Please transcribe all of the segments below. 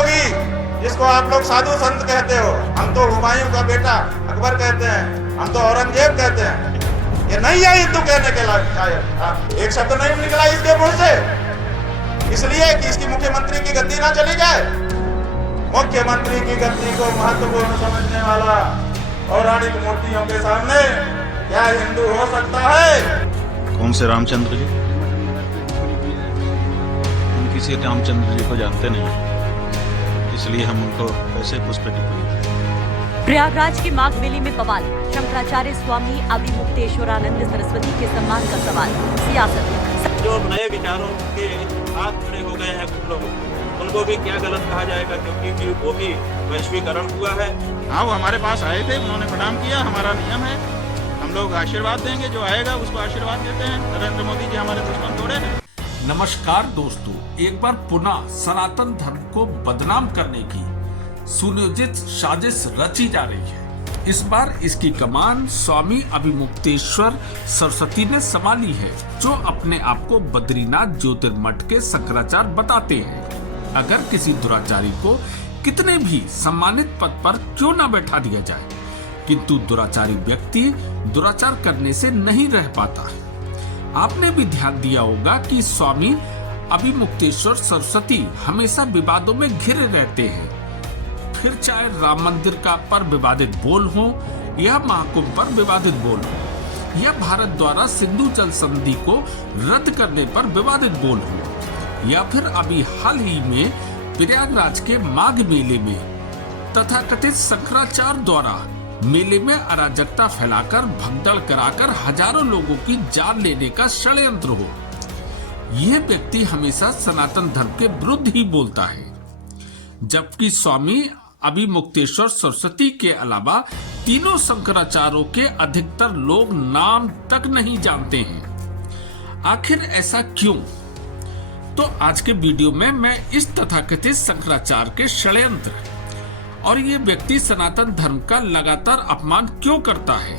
होगी जिसको आप लोग साधु संत कहते हो। हम तो हुमायूं का बेटा अकबर कहते हैं, हम तो औरंगजेब कहते हैं। ये नहीं है हिंदू कहने के लायक शायद। एक शब्द नहीं निकला इसके मुंह से, इसलिए कि इसकी मुख्यमंत्री की गद्दी ना चली जाए। मुख्यमंत्री की गद्दी को महत्वपूर्ण समझने वाला पौराणिक मूर्तियों के सामने क्या हिंदू हो सकता है? कौन से रामचंद्र जी? हम किसी रामचंद्र जी को जानते नहीं, इसलिए हम उनको कैसे पुष्प टिप्पणी करें। प्रयागराज के माघ मेले में बवाल, शंकराचार्य स्वामी अभिमुक्तेश्वरानंद सरस्वती के सम्मान का सवाल। सियासत जो नए विचारों के साथ खड़े हो गए हैं कुछ लोग, उनको भी क्या गलत कहा जाएगा, क्योंकि वो भी वैश्वीकरण हुआ है। हाँ, वो हमारे पास आए थे, उन्होंने प्रणाम किया। हमारा नियम है, हम लोग आशीर्वाद देंगे, जो आएगा उसको आशीर्वाद देते हैं। नरेंद्र मोदी जी हमारे दुश्मन थोड़े हैं। नमस्कार दोस्तों, एक बार पुनः सनातन धर्म को बदनाम करने की सुनियोजित साजिश रची जा रही है। इस बार इसकी कमान स्वामी अभिमुक्तेश्वर सरस्वती ने संभाली है, जो अपने आप को बद्रीनाथ ज्योतिर्मठ के शंकराचार्य बताते हैं। अगर किसी दुराचारी को कितने भी सम्मानित पद पर क्यों न बैठा दिया जाए, किंतु दुराचारी व्यक्ति दुराचार करने से नहीं रह पाता है। आपने भी ध्यान दिया होगा कि स्वामी अभिमुक्तेश्वर सरस्वती हमेशा विवादों में घिरे रहते हैं। फिर चाहे राम मंदिर का पर विवादित बोल हो या महाकुंभ पर विवादित बोल हो, या भारत द्वारा सिंधु जल संधि को रद्द करने पर विवादित बोल हो, या फिर अभी हाल ही में प्रयागराज के माघ मेले में तथाकथित शंकराचार्य द्वारा मेले में अराजकता फैलाकर भगदड़ कराकर हजारों लोगों की जान लेने का षड्यंत्र हो। यह व्यक्ति हमेशा सनातन धर्म के विरुद्ध ही बोलता है, जबकि स्वामी अभिमुक्तेश्वर सरस्वती के अलावा तीनों शंकराचार्यों के अधिकतर लोग नाम तक नहीं जानते हैं। आखिर ऐसा क्यों? तो आज के वीडियो में मैं इस तथाकथित शंकराचार्य के षड्यंत्र और ये व्यक्ति सनातन धर्म का लगातार अपमान क्यों करता है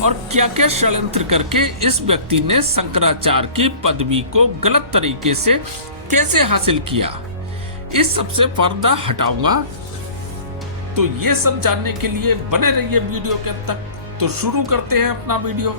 और क्या क्या षड्यंत्र करके इस व्यक्ति ने शंकराचार्य की पदवी को गलत तरीके से कैसे हासिल किया, इस सबसे पर्दा हटाऊंगा। तो ये सब जानने के लिए बने रहिए वीडियो के अंत तक। तो शुरू करते हैं अपना वीडियो।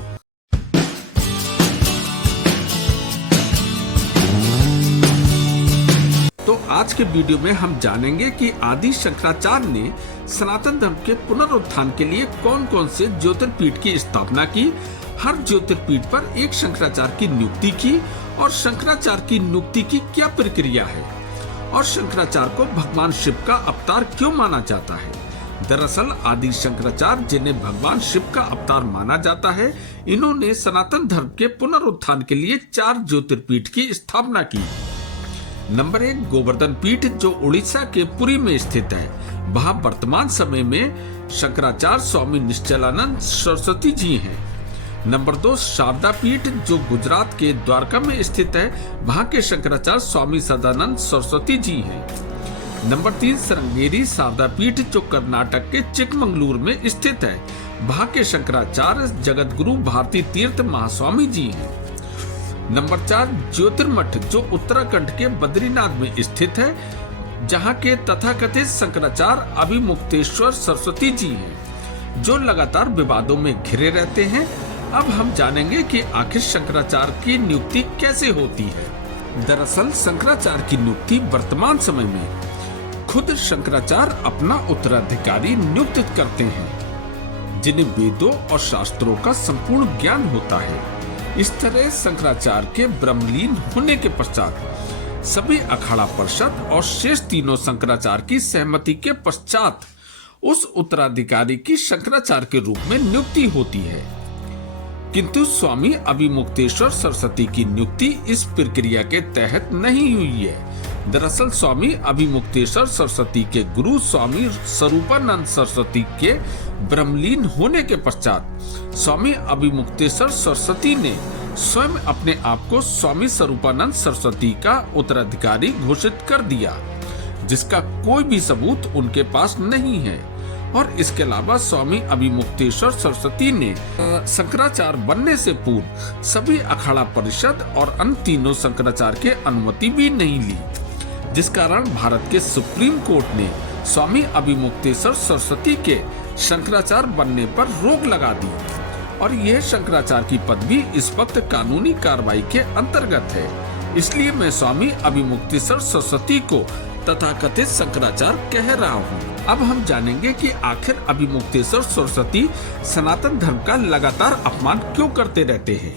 तो आज के वीडियो में हम जानेंगे कि आदि शंकराचार्य ने सनातन धर्म के पुनरुत्थान के लिए कौन कौन से ज्योतिर्पीठ की स्थापना की, हर ज्योतिर्पीठ पर एक शंकराचार्य की नियुक्ति की और शंकराचार्य की नियुक्ति की क्या प्रक्रिया है, और शंकराचार्य को भगवान शिव का अवतार क्यों माना जाता है। दरअसल आदि शंकराचार्य, जिन्हें भगवान शिव का अवतार माना जाता है, इन्होंने सनातन धर्म के पुनरुत्थान के लिए 4 ज्योतिर्पीठ की स्थापना की। नंबर 1 गोवर्धन पीठ, जो उड़ीसा के पुरी में स्थित है। वहाँ वर्तमान समय में शंकराचार्य स्वामी निश्चलानंद सरस्वती जी हैं। नंबर 2 शारदा पीठ, जो गुजरात के द्वारका में स्थित है। वहाँ के शंकराचार्य स्वामी सदानंद सरस्वती जी हैं। नंबर 3 श्रृंगेरी शारदा पीठ, जो कर्नाटक के चिकमंगलूर में स्थित है। वहाँ के शंकराचार्य जगत गुरु भारती तीर्थ महास्वामी जी हैं। नंबर 4 ज्योतिर्मठ, जो उत्तराखंड के बद्रीनाथ में स्थित है, जहाँ के तथाकथित शंकराचार्य अभिमुक्तेश्वर सरस्वती जी हैं, जो लगातार विवादों में घिरे रहते हैं। अब हम जानेंगे कि आखिर शंकराचार्य की नियुक्ति कैसे होती है। दरअसल शंकराचार्य की नियुक्ति वर्तमान समय में खुद शंकराचार्य अपना उत्तराधिकारी नियुक्त करते हैं, जिन्हें वेदों और शास्त्रों का संपूर्ण ज्ञान होता है। इस तरह शंकराचार्य के ब्रह्मलीन होने के पश्चात सभी अखाड़ा परिषद और शेष तीनों शंकराचार्य की सहमति के पश्चात उस उत्तराधिकारी की शंकराचार्य के रूप में नियुक्ति होती है। किंतु स्वामी अभिमुक्तेश्वर सरस्वती की नियुक्ति इस प्रक्रिया के तहत नहीं हुई है। दरअसल स्वामी अभिमुक्तेश्वर सरस्वती के गुरु स्वामी स्वरूपानंद सरस्वती के ब्रह्मलीन होने के पश्चात स्वामी अभिमुक्तेश्वर सरस्वती ने स्वयं अपने आप को स्वामी स्वरूपानंद सरस्वती का उत्तराधिकारी घोषित कर दिया, जिसका कोई भी सबूत उनके पास नहीं है। और इसके अलावा स्वामी अभिमुक्तेश्वर सरस्वती ने शंकराचार्य बनने से पूर्व सभी अखाड़ा परिषद और अन्य तीनों शंकराचार्य की अनुमति भी नहीं ली। जिस कारण भारत के सुप्रीम कोर्ट ने स्वामी अभिमुक्तेश्वर सरस्वती के शंकराचार्य बनने पर रोक लगा दी और यह शंकराचार्य की पदवी इस वक्त कानूनी कार्रवाई के अंतर्गत है। इसलिए मैं स्वामी अभिमुक्तेश्वर सरस्वती को तथाकथित शंकराचार्य कह रहा हूँ। अब हम जानेंगे कि आखिर अभिमुक्तेश्वर सरस्वती सनातन धर्म का लगातार अपमान क्यों करते रहते हैं।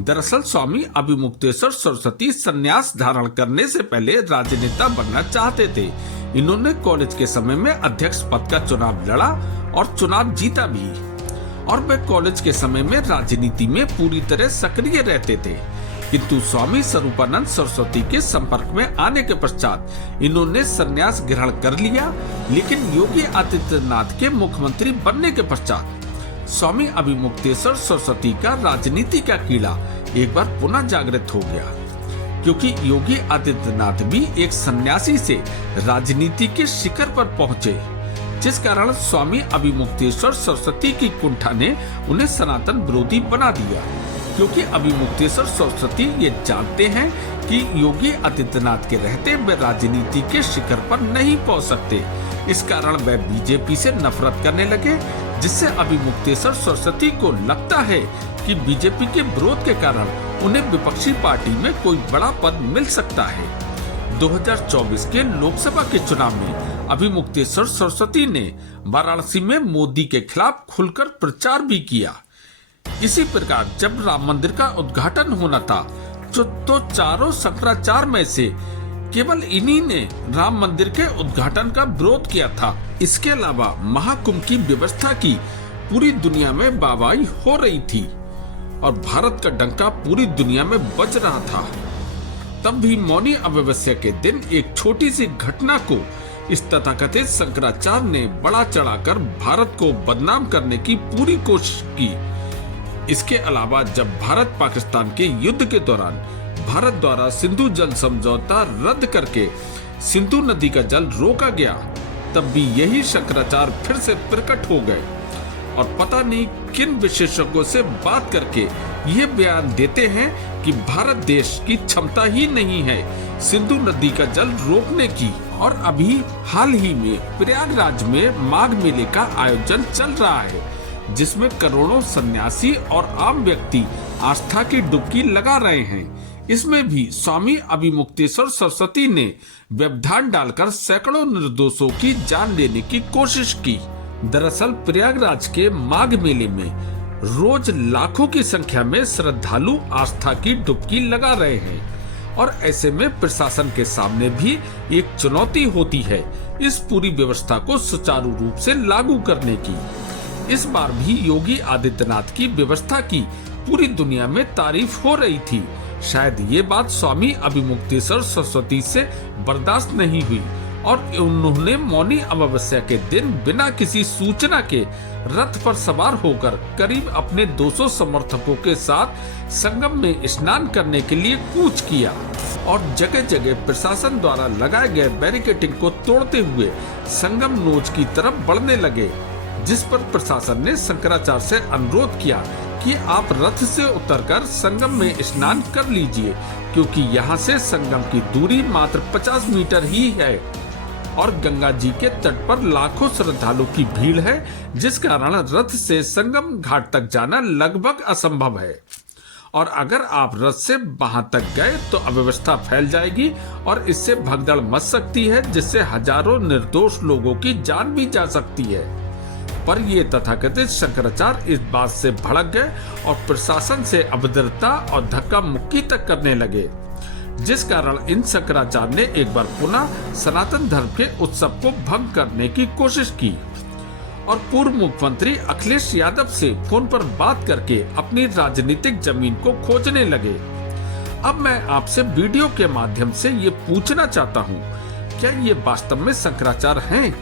दरअसल स्वामी अभिमुक्तेश्वर सरस्वती संन्यास धारण करने से पहले राजनेता बनना चाहते थे। इन्होंने कॉलेज के समय में अध्यक्ष पद का चुनाव लड़ा और चुनाव जीता भी और वे कॉलेज के समय में राजनीति में पूरी तरह सक्रिय रहते थे। किंतु स्वामी स्वरूपानंद सरस्वती के संपर्क में आने के पश्चात इन्होंने संन्यास ग्रहण कर लिया, लेकिन योगी आदित्यनाथ के मुख्यमंत्री बनने के पश्चात स्वामी अभिमुक्तेश्वर सरस्वती का राजनीति का कीड़ा एक बार पुनः जागृत हो गया, क्योंकि योगी आदित्यनाथ भी एक सन्यासी से राजनीति के शिखर पर पहुंचे, जिस कारण स्वामी अभिमुक्तेश्वर सरस्वती की कुंठा ने उन्हें सनातन विरोधी बना दिया। क्योंकि अभिमुक्तेश्वर सरस्वती ये जानते हैं कि योगी आदित्यनाथ के रहते वे राजनीति के शिखर पर नहीं पहुंच सकते, इस कारण वे बीजेपी से नफरत करने लगे, जिससे अभिमुक्तेश्वर सरस्वती को लगता है कि बीजेपी के विरोध के कारण उन्हें विपक्षी पार्टी में कोई बड़ा पद मिल सकता है। 2024 के लोकसभा के चुनाव में अभिमुक्तेश्वर सरस्वती ने वाराणसी में मोदी के खिलाफ खुलकर प्रचार भी किया। इसी प्रकार जब राम मंदिर का उद्घाटन होना था तो चारों शंकराचार्य में से केवल इन्हीं ने राम मंदिर के उद्घाटन का विरोध किया था। इसके अलावा महाकुंभ की व्यवस्था की पूरी दुनिया में वाहवाही हो रही थी और भारत का डंका पूरी दुनिया में बज रहा था। तब भी मौनी अमावस्या के दिन एक छोटी सी घटना को इस तथाकथित शंकराचार्य ने बड़ा चढ़ाकर भारत को बदनाम करने की पूरी कोशिश की। इसके अलावा जब भारत पाकिस्तान के युद्ध के दौरान भारत द्वारा सिंधु जल समझौता रद्द करके सिंधु नदी का जल रोका गया, तब भी यही शंकराचार्य फिर से प्रकट हो गए और पता नहीं किन विशेषज्ञों से बात करके ये बयान देते हैं कि भारत देश की क्षमता ही नहीं है सिंधु नदी का जल रोकने की। और अभी हाल ही में प्रयागराज में माघ मेले का आयोजन चल रहा है, जिसमें करोड़ों सन्यासी और आम व्यक्ति आस्था की डुबकी लगा रहे हैं। इसमें भी स्वामी अभिमुक्तेश्वर सरस्वती ने व्यवधान डालकर सैकड़ों निर्दोषों की जान लेने की कोशिश की। दरअसल प्रयागराज के माघ मेले में रोज लाखों की संख्या में श्रद्धालु आस्था की डुबकी लगा रहे हैं और ऐसे में प्रशासन के सामने भी एक चुनौती होती है इस पूरी व्यवस्था को सुचारू रूप से लागू करने की। इस बार भी योगी आदित्यनाथ की व्यवस्था की पूरी दुनिया में तारीफ हो रही थी। शायद ये बात स्वामी अभिमुक्तेश्वर सरस्वती से बर्दाश्त नहीं हुई और उन्होंने मौनी अमावस्या के दिन बिना किसी सूचना के रथ पर सवार होकर करीब अपने 200 समर्थकों के साथ संगम में स्नान करने के लिए कूच किया और जगह जगह प्रशासन द्वारा लगाए गए बैरिकेडिंग को तोड़ते हुए संगम नोच की तरफ बढ़ने लगे, जिस पर प्रशासन ने शंकराचार्य से अनुरोध किया कि आप रथ से उतरकर संगम में स्नान कर लीजिए, क्योंकि यहाँ से संगम की दूरी मात्र 50 मीटर ही है और गंगा जी के तट पर लाखों श्रद्धालुओं की भीड़ है, जिस कारण रथ से संगम घाट तक जाना लगभग असंभव है। और अगर आप रथ से वहां तक गए तो अव्यवस्था फैल जाएगी और इससे भगदड़ मच सकती है, जिससे हजारों निर्दोष लोगों की जान भी जा सकती है। पर ये तथाकथित शंकराचार्य इस बात से भड़क गए और प्रशासन से अभद्रता और धक्का मुक्की तक करने लगे, जिस कारण इन शंकराचार्य ने एक बार पुनः सनातन धर्म के उत्सव को भंग करने की कोशिश की और पूर्व मुख्यमंत्री अखिलेश यादव से फोन पर बात करके अपनी राजनीतिक जमीन को खोजने लगे। अब मैं आपसे वीडियो के माध्यम से ये पूछना चाहता हूँ, क्या ये वास्तव में शंकराचार्य हैं?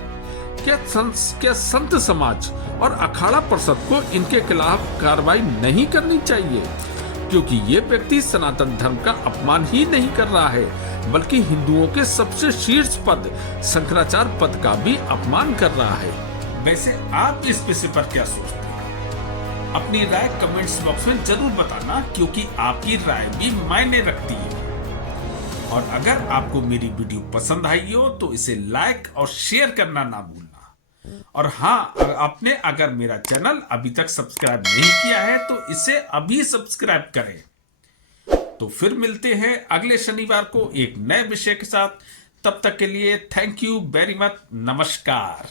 क्या संत समाज और अखाड़ा परिषद को इनके खिलाफ कार्रवाई नहीं करनी चाहिए? क्योंकि ये व्यक्ति सनातन धर्म का अपमान ही नहीं कर रहा है, बल्कि हिंदुओं के सबसे शीर्ष पद शंकराचार्य पद का भी अपमान कर रहा है। वैसे आप इस विषय पर क्या सोचते हैं? अपनी राय कमेंट्स बॉक्स में जरूर बताना, क्योंकि आपकी राय भी मायने रखती है। और अगर आपको मेरी वीडियो पसंद आई हो तो इसे लाइक और शेयर करना ना भूलना। और हाँ, आपने अगर मेरा चैनल अभी तक सब्सक्राइब नहीं किया है तो इसे अभी सब्सक्राइब करें। तो फिर मिलते हैं अगले शनिवार को एक नए विषय के साथ। तब तक के लिए थैंक यू वेरी मच। नमस्कार।